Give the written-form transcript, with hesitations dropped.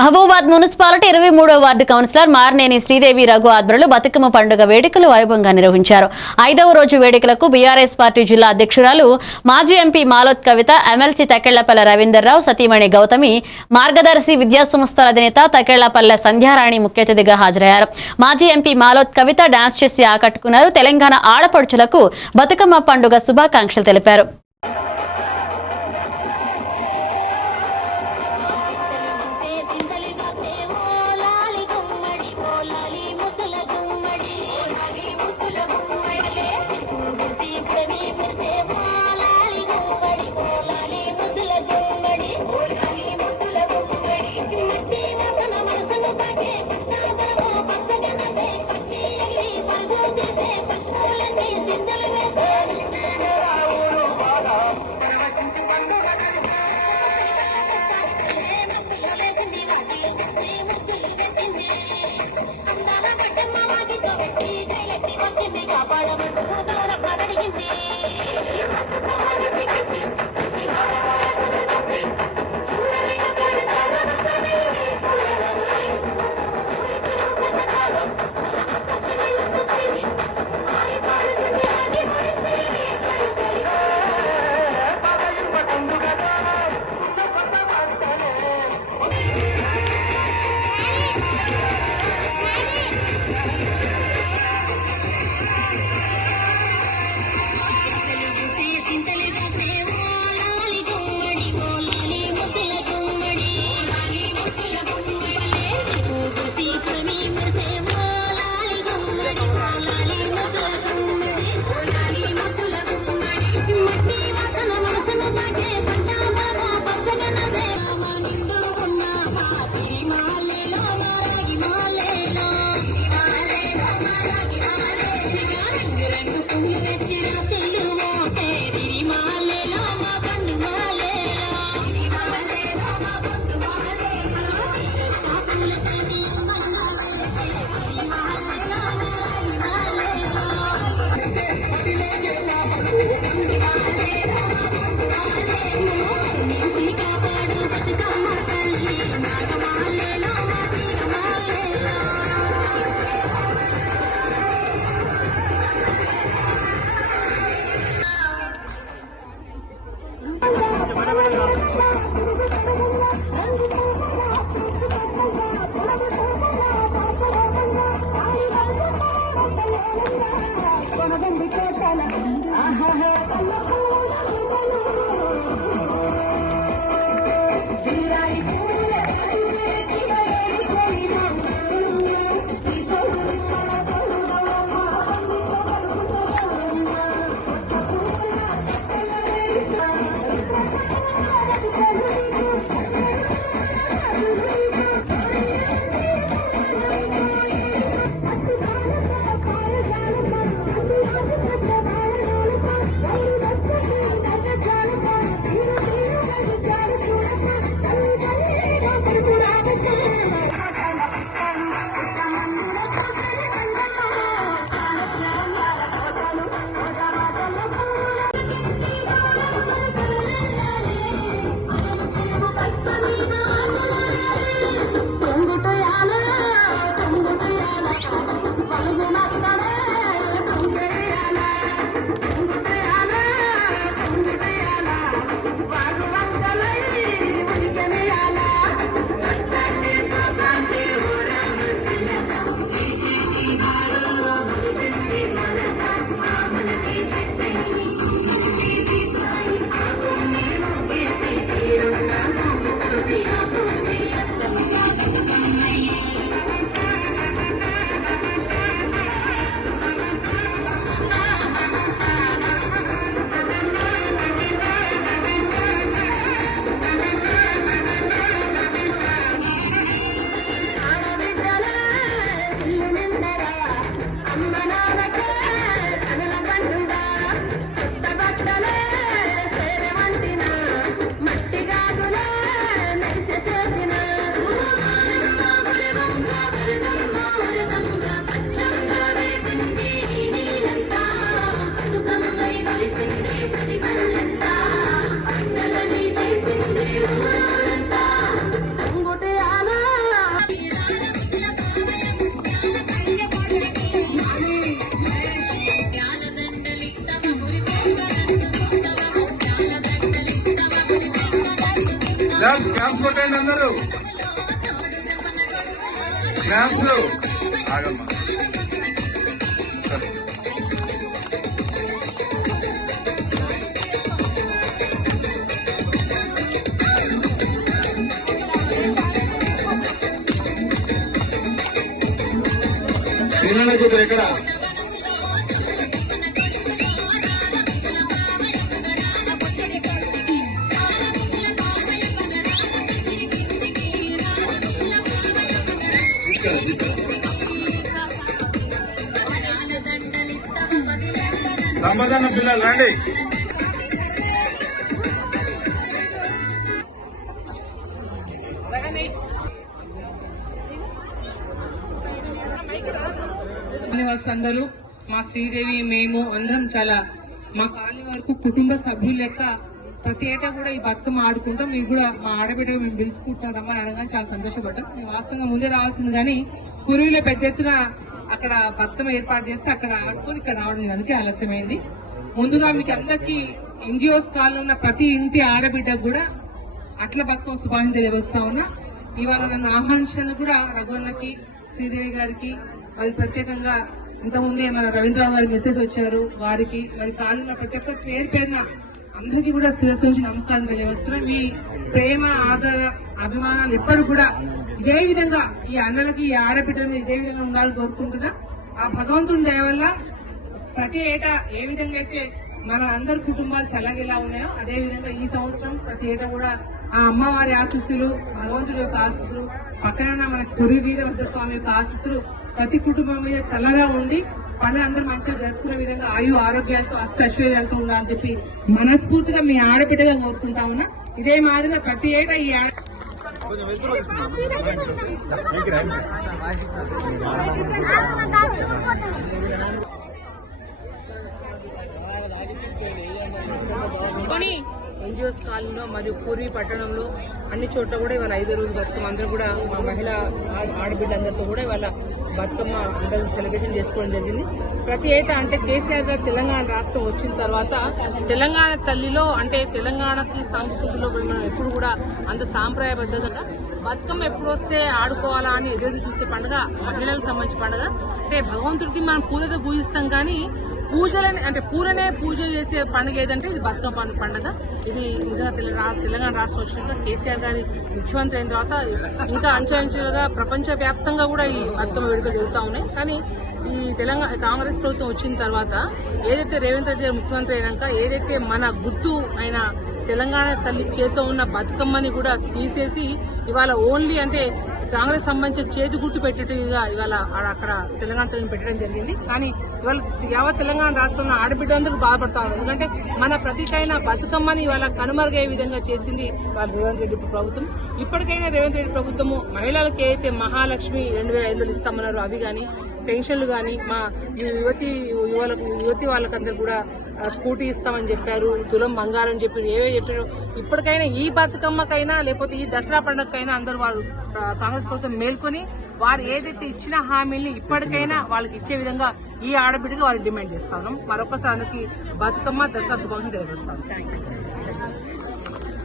Mahabubabad municipality 23వ ward councillor Marneni Sridevi Raghu ఆధ్వర్యంలో బతుకమ్మ పండుగ వేడుకలు వైభవంగా నిర్వహించారు. 5వ రోజు వేడుకలకు బీఆర్ఎస్ పార్టీ జిల్లా అధ్యక్షురాలు మాజీ ఎంపీ మాలోత్ కవిత, ఎమ్మెల్సీ తకెళ్లపల్లె రవీందర్రావు, సతీమణి గౌతమి, మార్గదర్శి విద్యాసంస్థల అధినేత తకెళ్లపల్లె సంధ్యారాణి ముఖ్య అతిథిగా హాజరయ్యారు. మాజీ ఎంపీ మాలోత్ కవిత డాన్స్ చేసి ఆకట్టుకున్నారు. తెలంగాణ ఆడపడుచులకు బతుకమ్మ పండుగ శుభాకాంక్షలు తెలిపారు. కొట్టండి అందరూ. స్నాప్స్ ఆగమ్మా. కూతురు ఎక్కడ? సమాధానం పిల్లలు రండి. అందరూ మా శ్రీదేవి మేము అందరం చాలా మా కాలనీ వరకు కుటుంబ సభ్యుల లెక్క ప్రతి ఏటా కూడా ఈ బతుకమ్మ ఆడుకుంటాం. మీకు కూడా మా ఆడబిడ్డగా మేము పిలుచుకుంటారమ్మా అని అనగానే చాలా సంతోషపడ్డాం. మేము వాస్తవంగా ముందే రావాల్సింది కానీ కురువిలో పెద్ద ఎత్తున అక్కడ బతుకమ్మ ఏర్పాటు చేస్తే అక్కడ ఆడుకొని ఇక్కడ రావడం అందుకే ఆలస్యమైంది. ముందుగా మీకు అందరికీ ఎన్జిఓస్ కాల్లో ఉన్న ప్రతి ఇంటి ఆడబిడ్డకు కూడా అట్ల బతుకమ్మ శుభాకాంక్షలు తెలియజేస్తా ఉన్నా. ఇవాళ నన్ను ఆహ్వానించినందుకు కూడా రఘువన్నకి శ్రీదేవి గారికి మరి ప్రత్యేకంగా ఇంతకుముందే మన రవీంద్రరావు గారి మెసేజ్ వచ్చారు వారికి మరి కాలిన ప్రతి ఒక్క పేరు పేరున అందరికీ కూడా శిరస్సు నుంచి నమస్కారం తెలియజేస్తున్నాం. మీ ప్రేమ ఆదర అభిమానాలు ఎప్పటి కూడా ఇదే విధంగా ఈ అన్నలకి ఈ ఆడబిడ్డలు ఇదే విధంగా ఉండాలని కోరుకుంటున్నా. ఆ భగవంతుని దయ వల్ల ప్రతి ఏటా ఏ విధంగా అయితే మన అందరి కుటుంబాలు చల్లగేలా ఉన్నాయో అదే విధంగా ఈ సంవత్సరం ప్రతి ఏటా కూడా ఆ అమ్మవారి ఆశీస్సులు భగవంతుడి యొక్క ఆశీస్సులు పక్కన మన కొరి వీరభద్ర స్వామి యొక్క ఆశీస్సులు ప్రతి కుటుంబం మీద చల్లగా ఉండి పండుగ అందరూ మంచిగా జరుపుకునే విధంగా ఆయు ఆరోగ్యాలతో అష్టైశ్వర్యాలతో ఉండాలని చెప్పి మనస్ఫూర్తిగా మీ ఆడబిడ్డగా కోరుకుంటా ఉన్నా. ఇదే మాదిరిగా ప్రతి ఏటా ఈ ఎన్జిఓస్ కాలంలో మరియు పూర్వీ పట్టణంలో అన్ని చోట్ల కూడా ఇవాళ 5వ రోజు బతుకమ్మ అందరూ కూడా మా మహిళా ఆడబిడ్డలందరితో కూడా ఇవాళ బతుకమ్మ అందరూ సెలబ్రేషన్ చేసుకోవడం జరిగింది. ప్రతి ఏటా అంటే కేసీఆర్ గారు తెలంగాణ రాష్ట్రం వచ్చిన తర్వాత తెలంగాణ తల్లిలో అంటే తెలంగాణకి సంస్కృతిలో మనం ఎప్పుడు కూడా అంత సాంప్రదాయబద్ధంగా బతుకమ్మ ఎప్పుడు వస్తే ఆడుకోవాలా అని ఎదురు చూసే పండుగ మహిళలకు సంబంధించిన పండుగ. అంటే భగవంతుడికి మనం పూలతో పూజిస్తాం కానీ పూజలని అంటే పూలనే పూజ చేసే పండుగ ఏదంటే ఇది బతుకమ్మ పండుగ. ఇది నిజంగా తెలంగాణ రాష్ట్రం వచ్చినాక కేసీఆర్ గారి ముఖ్యమంత్రి అయిన తర్వాత ఇంకా అంచెలంచెలుగా ప్రపంచ వ్యాప్తంగా కూడా ఈ బతుకమ్మ వేడుకలు జరుగుతూ ఉన్నాయి. కానీ ఈ తెలంగాణ కాంగ్రెస్ ప్రభుత్వం వచ్చిన తర్వాత ఏదైతే రేవంత్ రెడ్డి గారు ముఖ్యమంత్రి అయినాక ఏదైతే మన గుర్తు అయిన తెలంగాణ తల్లి చేతితో ఉన్న బతుకమ్మని కూడా తీసేసి ఇవాళ ఓన్లీ అంటే కాంగ్రెస్ సంబంధించిన చేతి గుర్తు పెట్టేట్టుగా ఇవాళ అక్కడ తెలంగాణ తల్లిని పెట్టడం జరిగింది. కానీ ఇవాళ యావత్ తెలంగాణ రాష్ట్రంలో ఆడబిడ్డలందరూ బాధపడతా ఉన్నారు. ఎందుకంటే మన ప్రతికైన బతుకమ్మని ఇవాళ కనుమరుగయ్యే విధంగా చేసింది వాళ్ళ రేవంత్ రెడ్డి ప్రభుత్వం. ఇప్పటికైనా రేవంత్ రెడ్డి ప్రభుత్వము మహిళలకు ఏదైతే మహాలక్ష్మి 2500 ఇస్తామన్నారో అవి కానీ పెన్షన్లు కానీ మా యువతి వాళ్ళకందరూ కూడా స్కూటీ ఇస్తామని చెప్పారు, తులం బంగారం చెప్పారు, ఏవే చెప్పారు. ఇప్పటికైనా ఈ బతుకమ్మకైనా లేకపోతే ఈ దసరా పండుగకైనా అందరూ వాళ్ళు కాంగ్రెస్ ప్రభుత్వం మేల్కొని వారు ఏదైతే ఇచ్చిన హామీల్ని ఇప్పటికైనా వాళ్ళకి ఇచ్చే విధంగా ఈ ఆడబిడ్డగా వాళ్ళు డిమాండ్ చేస్తా ఉన్నాం. మరొకసారి అందరికీ బతుకమ్మ దసరా శుభాకాంక్షలు తెలియజేస్తాం.